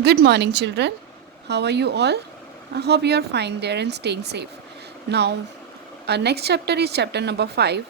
Good morning, children. How are you all? I hope you are fine there and staying safe. Now, our next chapter is chapter number 5,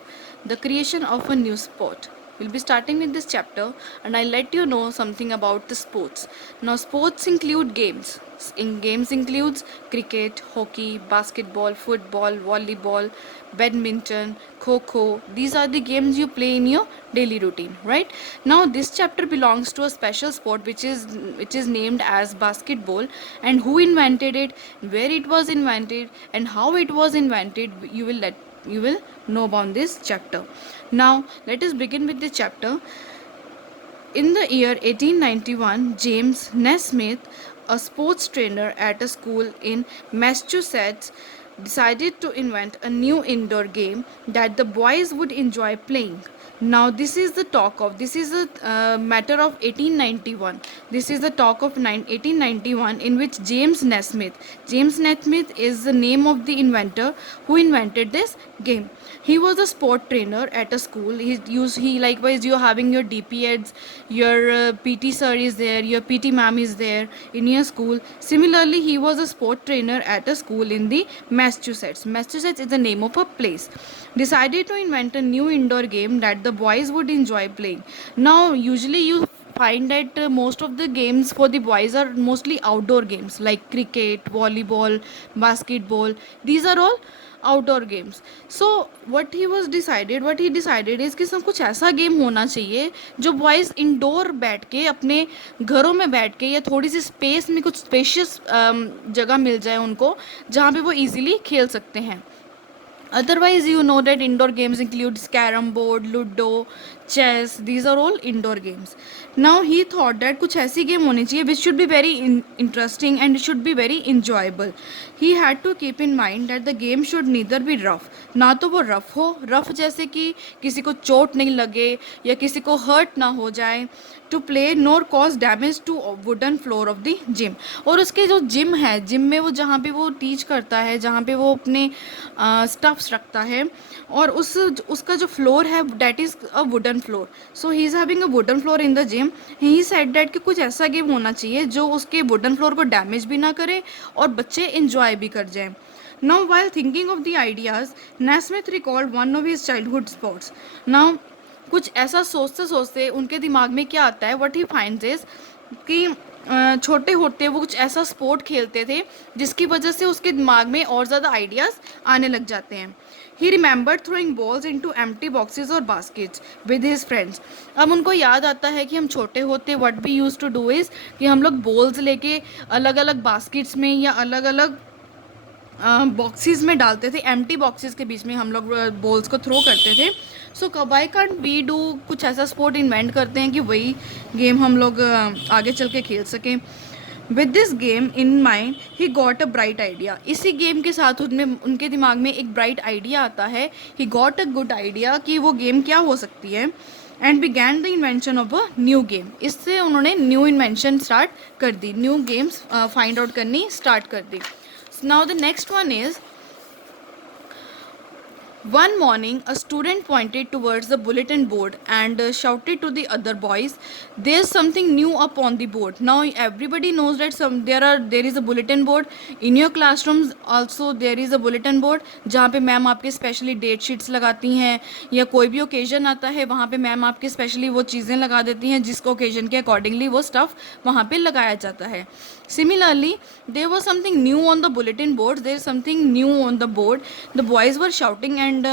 the creation of a new sport. We'll be starting with this chapter and I'll let you know something about the sports. Now, sports include games. In games includes cricket, hockey, basketball, football, volleyball, badminton, kho. These are the games you play in your daily routine, right? Now, this chapter belongs to a special sport which is named as basketball, and who invented it, where it was invented, and how it was invented. You will know about this chapter. Now, let us begin with the chapter. In the year 1891, James Naismith, a sports trainer at a school in Massachusetts, decided to invent a new indoor game that the boys would enjoy playing. Now, this is a matter of 1891. This is the talk of 1891, in which James Naismith is the name of the inventor who invented this game. He was a sport trainer at a school. He likewise, you're having your DP heads, your PT sir is there, your PT ma'am is there in your school. Similarly, he was a sport trainer at a school in the Massachusetts is the name of a place. Decided to invent a new indoor game that the boys would enjoy playing. Now, usually you find that most of the games for the boys are mostly outdoor games like cricket, volleyball, basketball. These are all outdoor games. So what he decided is कि सब कुछ ऐसा गेम होना चाहिए जो boys indoor बैठ के अपने घरों में बैठ के या थोड़ी सी स्पेस में कुछ स्पेशियस जगह मिल जाए उनको, जहाँ पे वो इजीली खेल सकते हैं. Otherwise, you know that indoor games include carom board, ludo, chess. These are all indoor games. Now he thought that कुछ ऐसी गेम होनी चाहिए which should be very interesting and should be very enjoyable. He had to keep in mind that the game should neither be rough. ना तो वो रफ हो, रफ जैसे कि किसी को चोट नहीं लगे या किसी को हर्ट ना हो जाए, to play nor cause damage to wooden floor of the gym. और उसके जो जिम है, जिम में वो जहाँ पे वो टीच करता है, जहाँ पे वो अपने स्टफ्स रखता है, और उसका जो फ्लोर है that is a wooden floor. So he is having a wooden floor in the gym. He said that कि कुछ ऐसा गेम होना चाहिए जो उसके वुडन फ्लोर को डैमेज भी ना करे और बच्चे इंजॉय भी कर जाएं. Now, while thinking of the ideas, Naismith recalled one of his childhood sports. Now, कुछ ऐसा सोचते सोचते उनके दिमाग में क्या आता है, व्हाट ही फाइंड्स इज कि छोटे होते वो कुछ ऐसा स्पोर्ट खेलते थे जिसकी वजह से उसके दिमाग में और ज़्यादा आइडियाज़ आने लग जाते हैं. He remembered throwing balls into empty boxes और बास्केट्स विद हिज फ्रेंड्स. अब उनको याद आता है कि हम छोटे होते what we use to do is कि हम लोग बॉल्स लेके अलग अलग बास्केट्स में या अलग अलग बॉक्सेस में डालते थे. एम्प्टी बॉक्सेस के बीच में हम लोग बॉल्स को थ्रो करते थे. सो वाई कांट वी डू कुछ ऐसा स्पोर्ट इन्वेंट करते हैं कि वही गेम हम लोग आगे चल के खेल सकें. With this game in mind he got a bright idea. इसी गेम के साथ उनके दिमाग में एक ब्राइट आइडिया आता है. He got a good idea कि वो गेम क्या हो सकती है, and began the invention of a new game. इससे उन्होंने न्यू इन्वेंशन स्टार्ट कर दी, न्यू गेम्स फाइंड आउट करनी स्टार्ट कर दी. Now the next one is, one morning, a student pointed towards the bulletin board and shouted to the other boys, "There's something new up on the board." Now everybody knows that there is a bulletin board in your classrooms. Also there is a bulletin board जहाँ पे मैम आपके specially date sheets लगाती हैं, या कोई भी ओकेजन आता है वहाँ पे मैम आपके स्पेशली वो चीज़ें लगा देती हैं जिस ओकेजन के अकॉर्डिंगली वो स्टफ़ वहाँ पे लगाया जाता है. Similarly, there was something new on the bulletin board. There is something new on the board. The boys were shouting and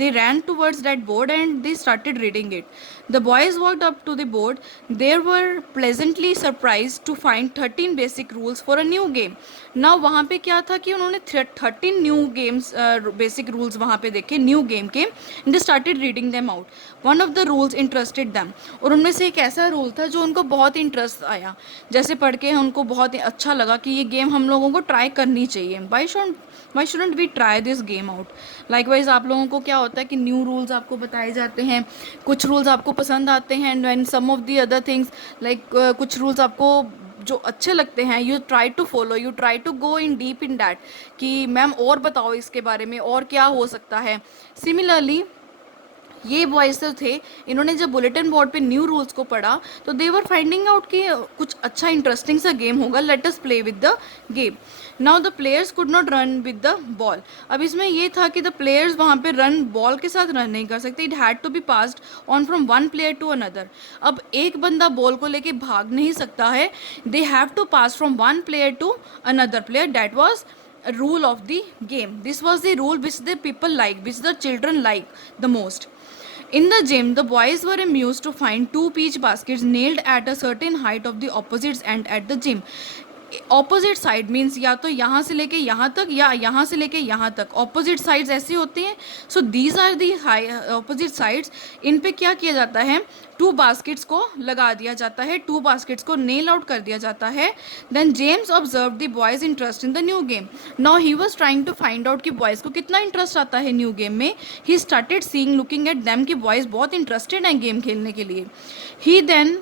they ran towards that board and they started reading it. The boys walked up to the board. They were pleasantly surprised to find 13 basic rules for a new game. Now वहाँ पे क्या था कि उन्होंने 13 new games basic rules वहाँ पे देखे new game के. They started reading them out. One of the rules interested them. और उनमें से एक ऐसा रूल था जो उनको बहुत इंटरेस्ट आया. जैसे पढ़ के उनको बहुत अच्छा लगा कि ये गेम हम लोगों को ट्राई करनी चाहिए. Why shouldn't we try this game out. Likewise आप लोगों को क्या होता है कि न्यू रूल्स आपको बताए जाते हैं, कुछ रूल्स आपको पसंद आते हैं, and some of the other things like कुछ रूल्स आपको जो अच्छे लगते हैं, you try to follow, you try to go in deep in that कि मैम और बताओ इसके बारे में और क्या हो सकता है. सिमिलरली ये बॉयज़ तो थे, इन्होंने जब बुलेटिन बोर्ड पे न्यू रूल्स को पढ़ा तो दे वर फाइंडिंग आउट कि कुछ अच्छा इंटरेस्टिंग सा गेम होगा, let us play with the game. Now the players could not run with the ball. अब इसमें ये था कि द प्लेयर्स वहाँ पे रन बॉल के साथ रन नहीं कर सकते, it had to be passed on from one player to another. अब एक बंदा बॉल को लेके भाग नहीं सकता है, they have to pass from one player to another player. That was rule of the game. This was the rule which the people like, which the children like the most. In the gym, the boys were amused to find two peach baskets nailed at a certain height of the opposite end at the gym. Opposite side means या तो यहाँ से लेके यहाँ तक या यहाँ से लेके यहाँ तक, ऑपोजिट साइड्स ऐसे होते हैं. So these are the opposite sides. इन पे क्या किया जाता है, टू बास्केट्स को लगा दिया जाता है, टू बास्केट्स को नेल आउट कर दिया जाता है. Then James observe the boys interest in the new game. Now he was trying to find out कि बॉयज़ को कितना इंटरेस्ट आता है न्यू गेम में. He started seeing looking at them कि बॉयज़ बहुत इंटरेस्टेड हैं गेम खेलने के लिए. He then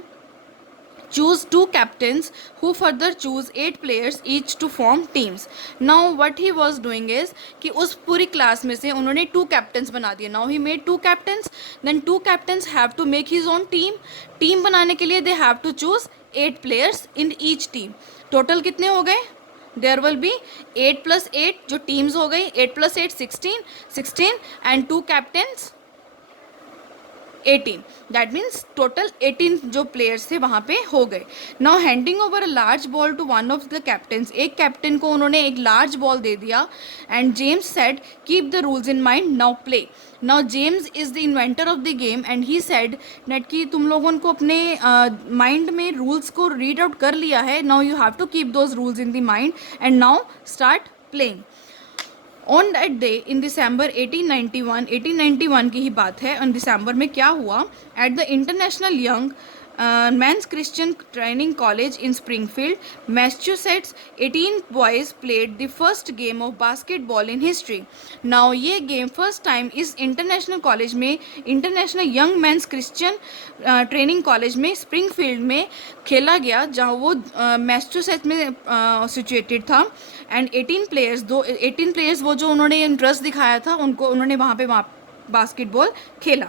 choose two captains who further choose 8 players each to form teams. Now what he was doing is कि उस पूरी क्लास में से उन्होंने 2 captains बना दिए. Now he made 2 captains, then 2 captains have to make his own team. Team बनाने के लिए they have to choose 8 players in each team. Total कितने हो गए, देयर विल बी 8 + 8 जो टीम्स हो गई, 8 + 8 16 and 2 captains 18. That means total 18 जो प्लेयर्स थे वहाँ पे हो गए. Now handing over a large ball to one of the captains. एक कैप्टन को उन्होंने एक लार्ज बॉल दे दिया. And James said keep the rules in mind, now play. Now James is the inventor of the game and he said net कि तुम लोगों को अपने माइंड में रूल्स को रीड आउट कर लिया है. Now you have to keep those rules in the mind and now start playing. On that day in December 1891 की ही बात है. ऑन दिसंबर में क्या हुआ, at the international young mains Christian training college in Springfield Massachusetts 18 boys played the first game of basketball in history. Now ये game first time इस international college में, international young mains Christian training college में स्प्रिंगफील्ड में खेला गया, जहाँ वो मैसेच्यूसेट्स में सिचुएटेड था. एंड 18 प्लेयर्स वो जो उन्होंने इंटरेस्ट दिखाया था उनको उन्होंने वहाँ पे बास्केटबॉल खेला.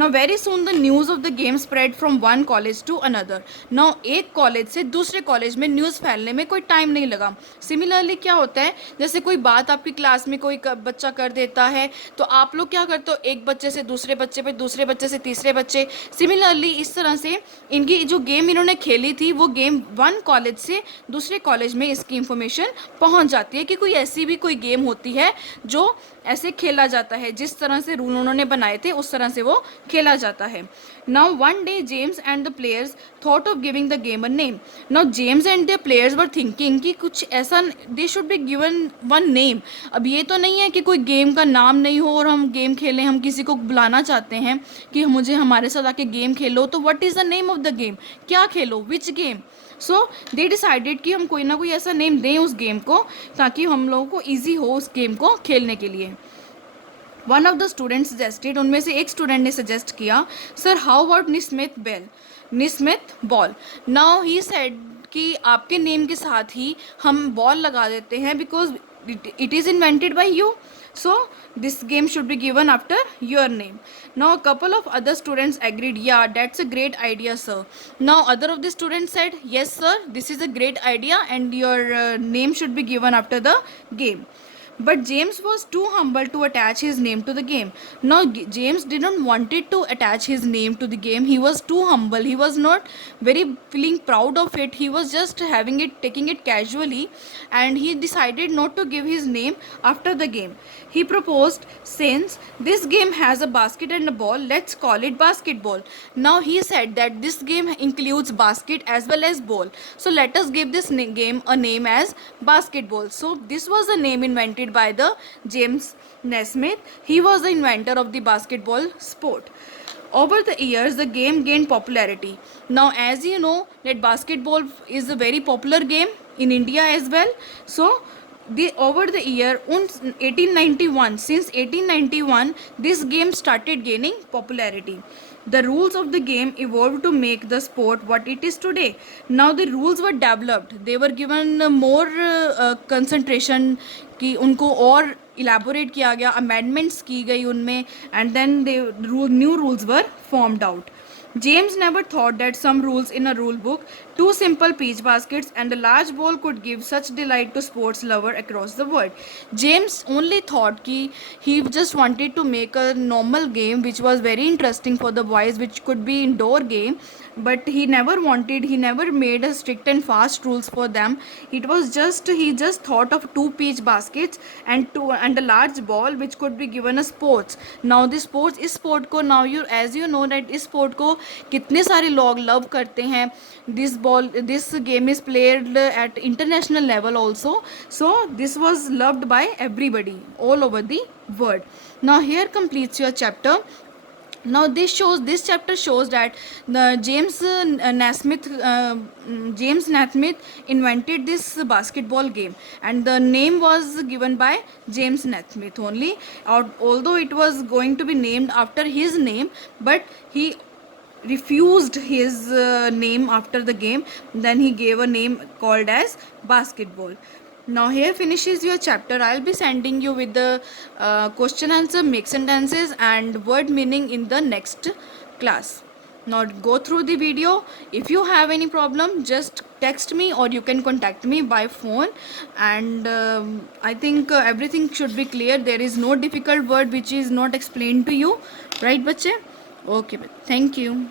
Now very soon the news of the game spread from one college to another. Now एक कॉलेज से दूसरे कॉलेज में न्यूज़ फैलने में कोई टाइम नहीं लगा. सिमिलरली क्या होता है, जैसे कोई बात आपकी क्लास में कोई बच्चा कर देता है तो आप लोग क्या करते हो, एक बच्चे से दूसरे बच्चे पे, दूसरे बच्चे से तीसरे बच्चे. सिमिलरली इस तरह से इनकी जो गेम इन्होंने खेली थी वो गेम वन कॉलेज से दूसरे कॉलेज में इसकी इंफॉर्मेशन पहुंच जाती है कि कोई ऐसी भी कोई गेम होती है जो ऐसे खेला जाता है, जिस तरह से रूल उन्होंने बनाए थे उस तरह से वो खेला जाता है. Now one day James and the players thought of giving the game a name. Now James and the players were thinking कि कुछ ऐसा they should be given one name. अब ये तो नहीं है कि कोई गेम का नाम नहीं हो और हम गेम खेलें, हम किसी को बुलाना चाहते हैं कि मुझे हमारे साथ आके गेम खेलो, तो what is the name of the game, क्या खेलो, which game. So they decided कि हम कोई ना कोई ऐसा नेम दें उस गेम को ताकि हम लोगों को ईजी हो उस गेम को खेलने के लिए. One of the students suggested, उनमें से एक स्टूडेंट ने सजेस्ट किया, sir how about Naismith ball, Naismith ball. Now he said कि आपके नेम के साथ ही हम बॉल लगा देते हैं because it is invented by you, so this game should be given after your name. Now a couple of other students agreed, yeah that's a great idea sir. Now other of the students said, yes sir, this is a great idea and your name should be given after the game. But James was too humble to attach his name to the game. Now James didn't wanted to attach his name to the game. He was too humble. He was not very feeling proud of it. He was just having it, taking it casually, and he decided not to give his name after the game. He proposed, since this game has a basket and a ball, let's call it basketball. Now he said that this game includes basket as well as ball, so let us give this game a name as basketball. So this was the name invented by the James Naismith. He was the inventor of the basketball sport. Over the years the game gained popularity. Now as you know that basketball is a very popular game in India as well. So over the year 1891, since 1891 this game started gaining popularity. The rules of the game evolved to make the sport what it is today. Now the rules were developed, they were given more concentration कि उनको और इलेबोरेट किया गया, अमेंडमेंट्स की गई उनमें, and then they new rules were formed out. James never thought that some rules in a rule book, two simple peach baskets, and a large bowl could give such delight to sports lovers across the world. James only thought कि he just wanted to make a normal game which was very interesting for the boys, which could be indoor game, but he never made a strict and fast rules for them. It was just, he just thought of two peach baskets and a large ball which could be given a sports. Now this sports, इस sport को, now you as you know that इस sport को कितने सारे लोग लव करते हैं. This game is played at international level also, so this was loved by everybody all over the world. Now here completes your chapter. Now this chapter shows that the James Naismith invented this basketball game, and the name was given by James Naismith only, although it was going to be named after his name, but he refused his name after the game. Then he gave a name called as basketball. Now here finishes your chapter. I'll be sending you with the question answer, make sentences and word meaning in the next class. Now go through the video. If you have any problem, just text me or you can contact me by phone, and I think everything should be clear. There is no difficult word which is not explained to you, right bache? Okay, thank you.